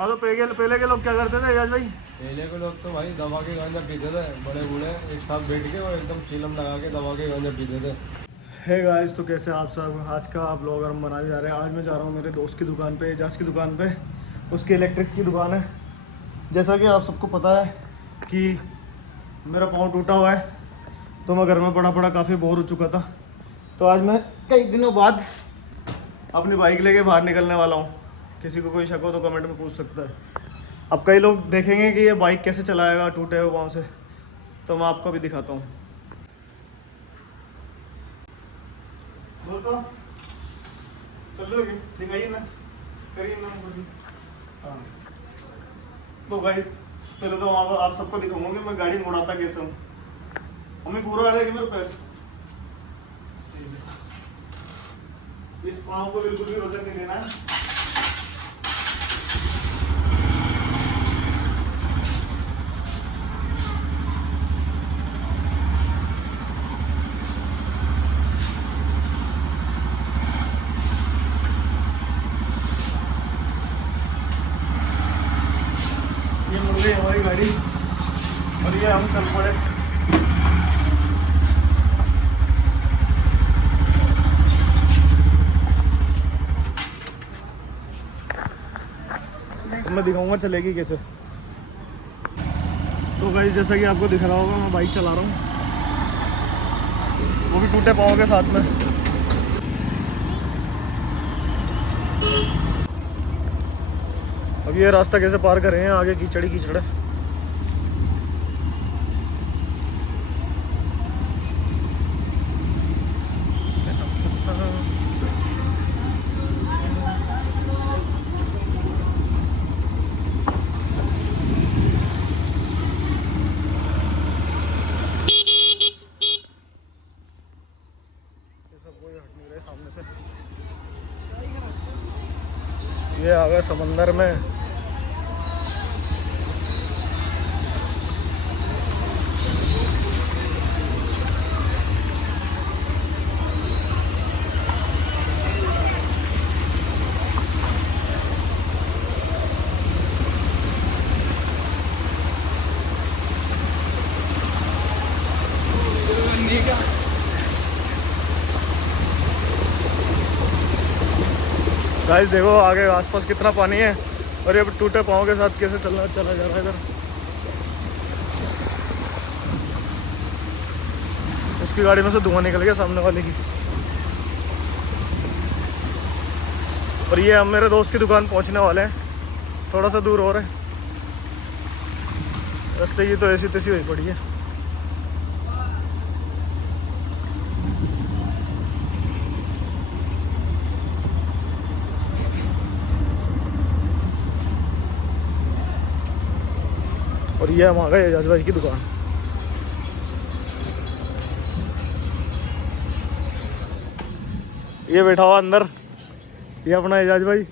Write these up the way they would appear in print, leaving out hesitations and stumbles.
हाँ तो पहले के लोग क्या करते थे एजाज भाई? पहले के लोग तो भाई दबा के गांजा पीते थे, बड़े बूढ़े एक साथ बैठ के और एकदम चिलम लगा के दबा के गांजा पीते थे। हे गाइस, तो कैसे आप सब? आज का व्लॉग हम बनाने जा रहे हैं। आज मैं जा रहा हूँ मेरे दोस्त की दुकान पे, एजाज की दुकान पे। उसकी इलेक्ट्रिक्स की दुकान है। जैसा कि आप सबको पता है कि मेरा पाँव टूटा हुआ है, तो मैं घर में पड़ा काफ़ी बोर हो चुका था। तो आज मैं कई दिनों बाद अपनी बाइक लेके बाहर निकलने वाला हूँ। किसी को कोई शक हो तो कमेंट में पूछ सकता है। अब कई लोग देखेंगे कि ये बाइक कैसे चलाएगा टूटे हुए पाँव से, तो मैं आपको भी दिखाता हूँ। बोलता चल लोगे, दिखाइए ना, करिए ना मुझे। हाँ तो गाइस, पहले तो वहाँ पर आप सबको दिखाऊंगा कि मैं गाड़ी मुड़ाता कैसे हूँ। हमें पूरा आ रहा है कि मेरे पैर, इस पाँव को बिल्कुल भी वजन नहीं देना है। ये मुड़ गई हमारी गाड़ी और ये हम चल पड़े। तो मैं दिखाऊंगा चलेगी कैसे। तो गाइस, जैसा कि आपको दिख रहा होगा, मैं बाइक चला रहा हूँ, वो भी टूटे पाँव के साथ में। अब ये रास्ता कैसे पार कर रहे हैं, आगे कीचड़ ही कीचड़ है। सामने से ये आ गए समंदर में। गाइस देखो आगे आसपास कितना पानी है, और ये टूटे पाँव के साथ कैसे चला जा रहा है इधर। उसकी गाड़ी में से धुआं निकल गया सामने वाले की। और ये हम मेरे दोस्त की दुकान पहुंचने वाले हैं, थोड़ा सा दूर हो रहा है। रास्ते की तो ऐसी तैसी हुई पड़ी है। और ये हम आ गए एजाज भाई की दुकान। ये बैठा हुआ अंदर, ये अपना एजाज भाई।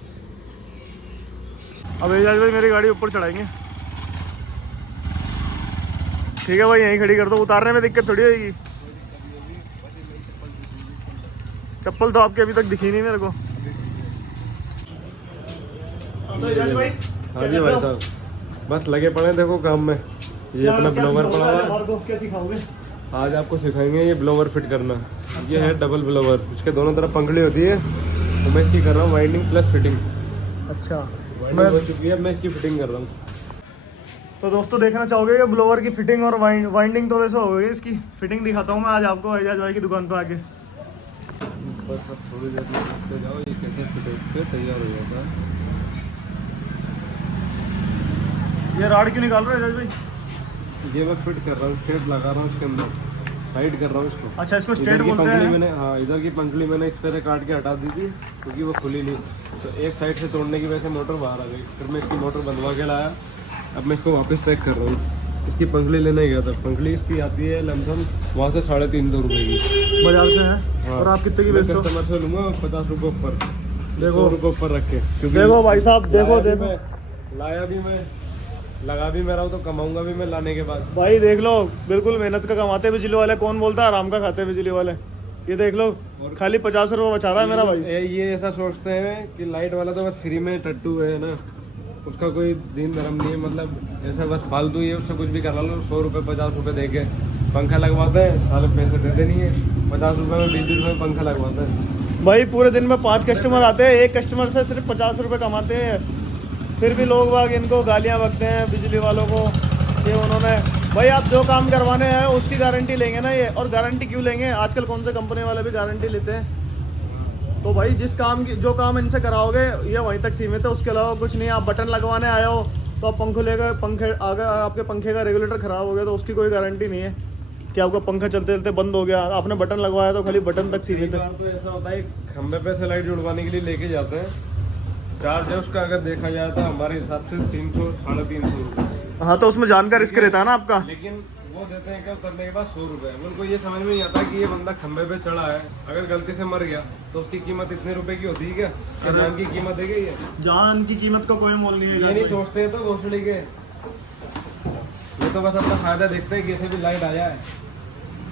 अब एजाज भाई मेरी गाड़ी ऊपर चढ़ाएंगे। ठीक है भाई, यहीं खड़ी कर दो, उतारने में दिक्कत थोड़ी होगी। चप्पल तो आपके अभी तक दिखी नहीं मेरे को। तो एजाज भाई, हाँ जी भाई साहब, बस लगे पड़े देखो काम में। ये अपना ब्लोवर पड़ा हुआ है। क्या सिखाओगे? आज आपको सिखाएंगे ये ब्लोवर फिट करना। ये है डबल ब्लोवर, इसके दोनों तरफ पंखड़ी होती है। तो मैं इसकी कर रहा हूँ वाइंडिंग प्लस फिटिंग। अच्छा, वाइंडिंग हो चुकी है, मैं इसकी फिटिंग कर रहा हूँ। तो दोस्तों देखना चाहोगे कि ब्लोवर की फिटिंग और वाइंडिंग तो वैसे हो गई, इसकी फिटिंग दिखाता हूँ मैं आज आपको एजाज भाई की दुकान पे आके। बस अब थोड़ी देर में देखते जाओ ये कैसे फिट होकर तैयार हो जाता है। ये राड क्यों निकाल रहे हो एजाज भाई? ये मैं फिट कर रहा हूँ, स्टेट लगा रहा हूँ इसके अंदर, टाइट कर रहा हूँ इसको। अच्छा, इसको इधर स्ट्रेट की बोलते पंखड़ी हैं। मैंने, हाँ इधर की पंखड़ी मैंने इस पर काट के हटा दी थी क्योंकि वो खुली नहीं। तो एक साइड से तोड़ने की वजह से मोटर बाहर आ गई। फिर मैं इसकी मोटर बनवा के लाया। अब मैं इसको वापस पैक कर रहा हूँ। इसकी पंखड़ी लेने गया था, पंखड़ी इसकी आती है लमसम वहाँ से 350 रुपये की बाजार से है। हाँ। और आप कितने की बेचते हो? कस्टमर से लूँगा 50 रुपये ऊपर, देखो 100 रुपये ऊपर रख के। क्योंकि देखो भाई साहब, देखो देखो, लाया भी मैं, लगा भी मैं रहा हूँ, तो कमाऊंगा भी मैं लाने के बाद। भाई देख लो, बिल्कुल मेहनत का कमाते बिजली वाले। कौन बोलता है आराम का खाते बिजली वाले? ये देख लो, खाली 50 रुपये बचा रहा है मेरा भाई। ये ऐसा सोचते हैं कि लाइट वाला तो बस फ्री में टट्टू है ना, उसका कोई दिन धर्म नहीं है, मतलब ऐसा बस फालतू ही है, उससे कुछ भी करा लो। 100 रुपये 50 रुपये दे के पंखा लगवाते हैं, साले पैसे देते नहीं है। 50 रुपये में 20 रुपये में पंखा लगवाते हैं। भाई पूरे दिन में 5 कस्टमर आते हैं, एक कस्टमर से सिर्फ 50 रुपये कमाते हैं, फिर भी लोग बाग इनको गालियाँ बकते हैं बिजली वालों को कि उन्होंने। भाई आप जो काम करवाने हैं उसकी गारंटी लेंगे ना ये, और गारंटी क्यों लेंगे, आजकल कौन से कंपनी वाले भी गारंटी लेते हैं। तो भाई जिस काम की जो काम इनसे कराओगे ये वहीं तक सीमित है, उसके अलावा कुछ नहीं। आप बटन लगवाने आए हो तो आप पंखो लेकर पंखे अगर आपके पंखे का रेगुलेटर ख़राब हो गया तो उसकी कोई गारंटी नहीं है कि आपका पंखा चलते चलते बंद हो गया, आपने बटन लगवाया तो खाली बटन तक सीमित है। तो ऐसा होता है खंबे पे से लाइट जुड़वाने के लिए लेके जाते हैं, चार्ज है उसका अगर देखा जाए तो हमारे हिसाब से 300 350 रुपये। हाँ तो उसमें जान का रिस्क रहता है ना आपका। लेकिन वो देते हैं क्या करने के बाद 100 रुपये। उनको ये समझ में नहीं आता कि ये बंदा खंबे पे चढ़ा है, अगर गलती से मर गया तो उसकी कीमत इतने रुपए की होती है क्या? जान की कीमत है क्या ये? जान की कीमत का कोई मोल नहीं है। ये नहीं सोचते हैं तो घोसड़ी के, ये तो बस अपना फायदा देखते हैं, कैसे भी लाइट आ जाए,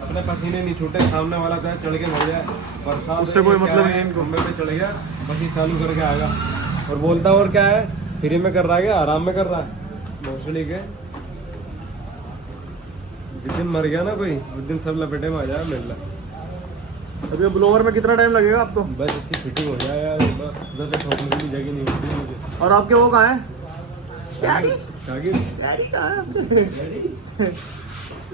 अपने पसीने नहीं छूटे, सामने वाला चाहे चढ़ के मर जाए, बरसात उससे कोई मतलब नहीं है। खंबे पे चढ़ गया बस ही चालू करके आएगा और बोलता और क्या है, फ्री में कर रहा है क्या, आराम में कर रहा है घोसड़ी के। जिस दिन मर गया ना कोई, उस दिन सब लपेटे में आ जाए मिल रहा। अभी ब्लोवर में कितना टाइम लगेगा आपको? बस इसकी फिटिंग हो जाए यार, बस उधर से ठोकने की जगह नहीं होती है मुझे। और आपके वो कहाँ है? शागिर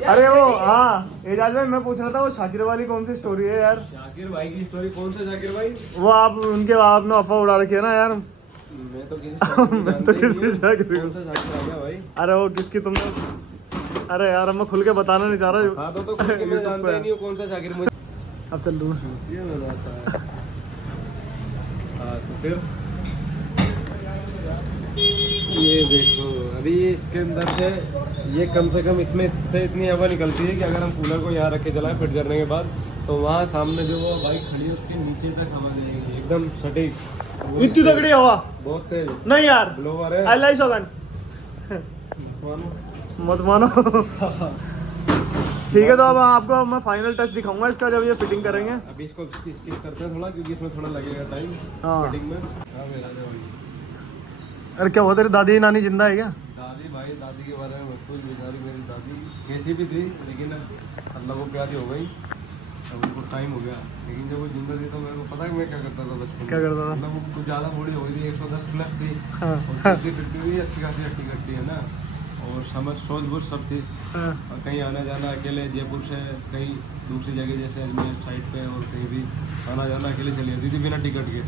अरे वो हाँ एजाज भाई, मैं पूछ रहा था वो शाकिर वाली कौन सी स्टोरी है यार? शाकिर भाई की स्टोरी कौन सा शाकिर भाई? वो आप उनके आपने अफवाह उड़ा रखी है ना यार। मैं तो किसी मैं तो किसी शाकिर कौन सा शाकिर आ गया भाई? अरे वो किसकी तुमने, अरे यार मैं खुल के बताना नहीं चाह रहा। हाँ तो खुद के मैं जानता ही नहीं हूँ कौन सा शाकिर मुझे। अब चल दूँ। हाँ तो फिर ये देखो अभी इसके अंदर से ये कम से कम इसमें से इतनी हवा निकलती है कि अगर हम कूलर को यहाँ रख के चलाएं फिट करने के बाद, तो वहाँ सामने जो वो बाइक खड़ी है उसके नीचे तक हवा जाएगी एकदम सटीक। इतनी तगड़ी हवा? बहुत तेज नहीं यार, ब्लोवर है। एल आई सोगन मत मानो। ठीक है तो अब आपको मैं फाइनल टच दिखाऊंगा इसका जब ये फिटिंग करेंगे। अभी इसको स्किप करते हैं थोड़ा, क्योंकि इसमें थोड़ा लगेगा टाइम हाँ। फिटिंग में। हाँ मेरा भाई, अरे क्या हुआ, तेरी दादी नानी जिंदा है क्या? दादी भाई, दादी के बारे में मत पूछ, बेचारी मेरी दादी कैसी भी थी, लेकिन अब अल्लाह को प्यारी हो गई, अब उनको टाइम हो गया। लेकिन जब वो जिंदा थी तो मेरे को पता है मैं क्या करता था बचपन में। क्या करता था? मतलब वो कुछ ज़्यादा बूढ़ी हो गई थी, 110 प्लस थी हाँ। और चलती फिरती थी, अच्छी खासी हट्टी कट्टी है ना, और समझ सोच बूझ सब थी। हाँ। और कहीं आना जाना अकेले, जयपुर से कहीं दूसरी जगह जैसे अजमेर साइड पे और कहीं भी आना जाना अकेले चली जाती थी बिना टिकट के।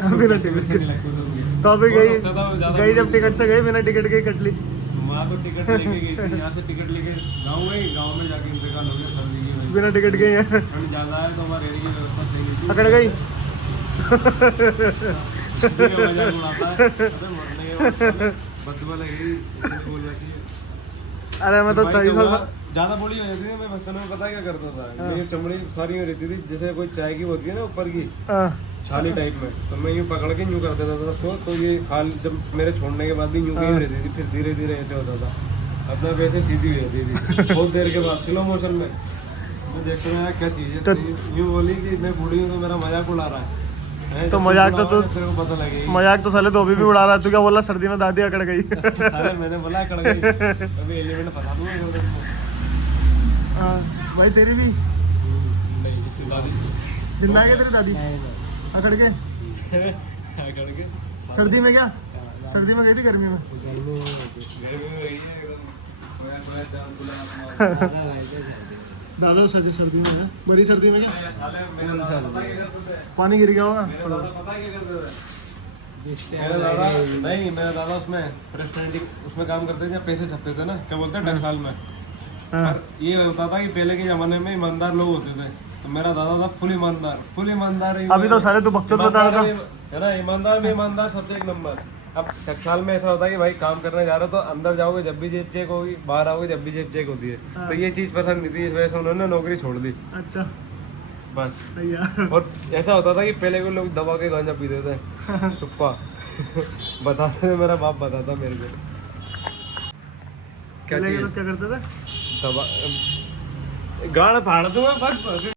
बिना टिकट के? नहीं लगते थे उनके। तो अभी लगता था वो ज़्यादा गई जब टिकट से गई, बिना टिकट के ही कट ली। माँ तो टिकट लेके गई थी, यहाँ से टिकट लेके गाँव गई, गाँव में जाके इंतकाल हो गया सर्दी की वजह बिना टिकट के ही है। से। ठंड ज़्यादा है तो हमारे रहने की व्यवस्था सही नहीं थी। पकड़ गई। मजाक उड़ाता है, अरे मरने के बाद बदबू लगेगी इसलिए बोल जाती है। अरे मैं तो भाई सही तो सा ज़्यादा बड़ी हो जाती थी, मैं बचपन में पता क्या करता था, मेरी चमड़ी सारी हो रहती थी, जैसे कोई चाय की होती है ना ऊपर की हाँ। छाली टाइप में, तो मैं यूँ पकड़ के यूँ कर देता था उसको, तो ये खाल जब मेरे छोड़ने के बाद भी यूँ कहीं रहती थी, फिर धीरे धीरे ऐसे होता था, अपना वैसे सीधी हो जाती थी। बहुत देर के बाद स्लो मोशन में मैं देखता था क्या चीज़ है, तो यूँ बोली कि मैं बूढ़ी हूँ तो मेरा मजाक उड़ा रहा है। तो मजाक तो तेरे को पता लगेगा। मजाक तो साले धोबी भी उड़ा रहा है। तू क्या बोला, सर्दी में दादी अकड़ गई? साले मैंने बोला कड़ गई, अभी एलिमेंट फंसा दूंगा। हाँ, भाई तेरी भी नहीं, इसकी दादी जिंदा है क्या तेरी दादी? अकड़ के? कड़ के सर्दी में क्या? सर्दी में गई थी गर्मी में? गर्मी में रही है एकदम चांद खुला। दादा सर्दी में है, बड़ी सर्दी में क्या साले मेरे दादा पता क्या करते थे? पानी गिर गया होगा? मेरे दादा पता क्या करते थे? मेरे दादा नहीं, मेरे दादा उसमें प्रेसिडेंट उसमें काम करते थे, जब पैसे छपते थे ना, क्या बोलते हैं टकसाल में। हाँ। पर ये होता था कि पहले के ज़माने में ईमानदार लोग होते थे, तो मेरा दादा था फुल ईमानदार। अभी तो साले तू बकचोद बता रहा था। है ना, ईमानदार में ईमानदार सबसे एक नंबर। अब टकसाल में ऐसा होता है कि भाई काम करने जा रहे हो तो अंदर जाओगे जब भी जेब चेक होगी, बाहर आओगे जब भी जेब चेक होती है। तो ये चीज़ पसंद नहीं थी, इस वजह से उन्होंने नौकरी छोड़ दी अच्छा बस। भैया। और ऐसा होता था कि पहले के लोग दबा के गांजा पीते थे सुप्पा। बताते थे, मेरा बाप बताता मेरे को क्या पहले के चीज़ लोग क्या करते थे? दबा गाड़ फाड़ दूंगा बस।